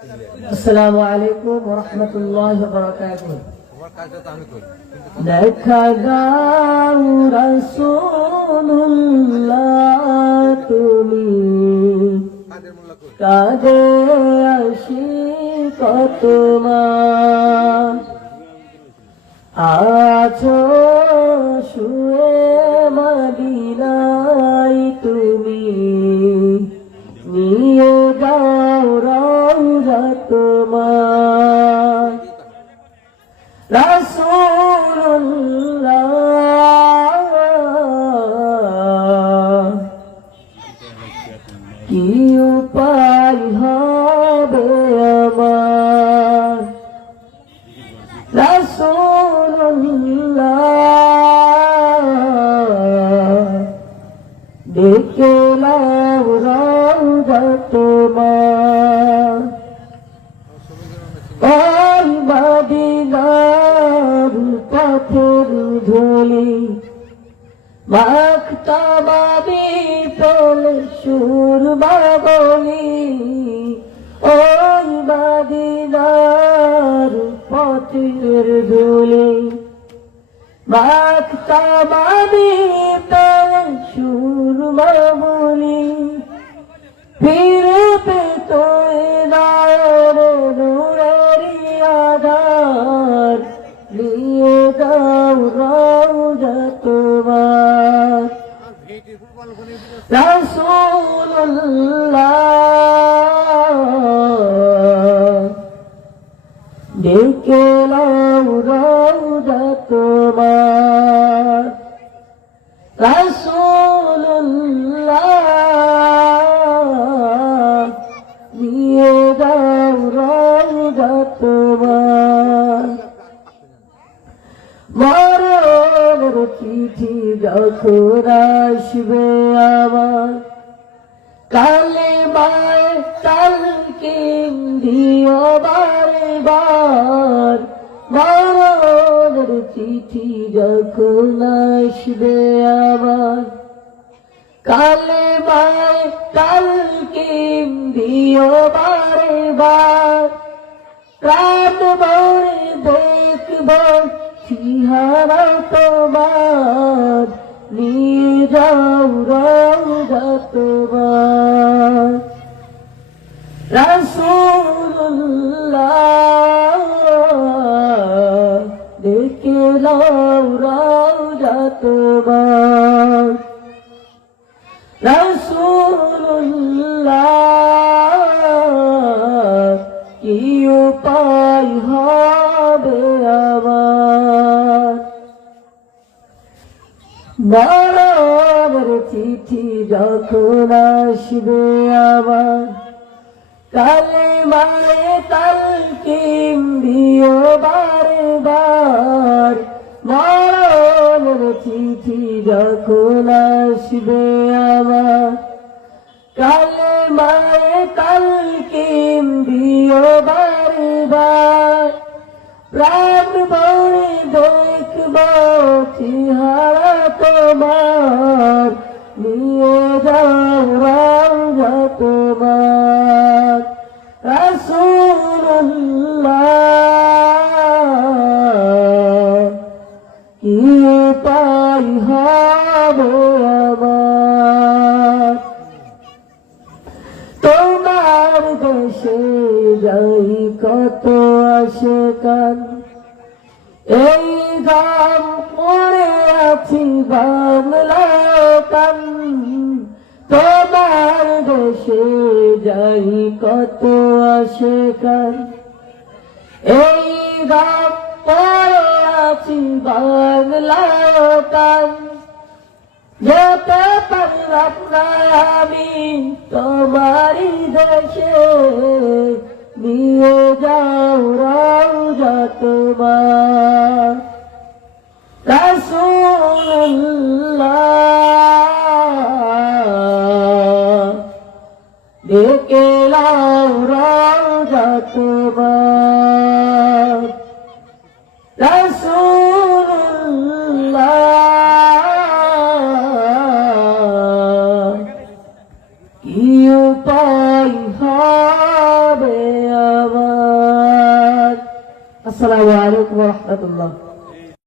আসসালামু আলাইকুম ওয়া রাহমাতুল্লাহি ওয়া বারাকাতুহু। দেখা দাও রাসূলুল্লাহ তুমি কাঁদে আশিক তোমার, আছো শুয়ে মদিনায় তুমি, নিয়ে যাও রওজা তোমার। রাসূলুল্লাহ কি উপায় হবে আমার, রাসূলুল্লাহ দেখে নাও রওজা তোমার। ওই মদিনার পথের ধুলি মাখতাবা বিতল সুরমা বলি, ওই মদিনার পথের ধুলি মাখতাবা বিতল সুরমা বলি, ফিরে পেতো নায়ের নূরের আধার, নিয়ে যাও রওজা তোমার। রাসূলুল্লাহ ডেকে নাও রওজা তোমার। রাসূলুল্লাহ নিয়ে যাও রওজা তোমার। মরণের চিঠি যখন আসবে আমার, কালেমায়ে তালকিন দিও বারে বার। মরণের চিঠি যখন আসবে আমার, কালেমায়ে তালকিন দিও বারে বার। প্রাণ ভরে দেখব চেহারা তোমার, নিয়ে যাও রওজা তোমার। রাসূলুল্লাহ দেখে নাও রওজা তোমার। রাসূলুল্লাহ কি উপায় হবে আমার, মরণের চিঠি যখন আসবে আমার, কালেমায়ে তালকিন দিও বারে বার। মরণের চিঠি যখন আসবে আমার, কালেমায়ে তালকিন দিও বারে বার। প্রাণ ভরে দেখব চেহারা তোমার, নিয়ে যাও রওজা তোমার। রাসূলুল্লাহ কি উপায় হবে আমার, তোমার দেশে যাই কত আশিকান, এই গাম পড়ে আছি বাংলা কান। তোমার দেশে যাই কত আশিকান, এই গাম পড়ে আছি বাংলা কান। যেতে পারলাম না আমি তোমারই দেশে, নিয়ে যাও রওজা তোমার। রাসূলুল্লাহ ডেকে নাও রওজা তোমার। রাসূলুল্লাহ কি উপায় হবে আসসালামু আলাইকুম ওয়া রাহমাতুল্লাহ।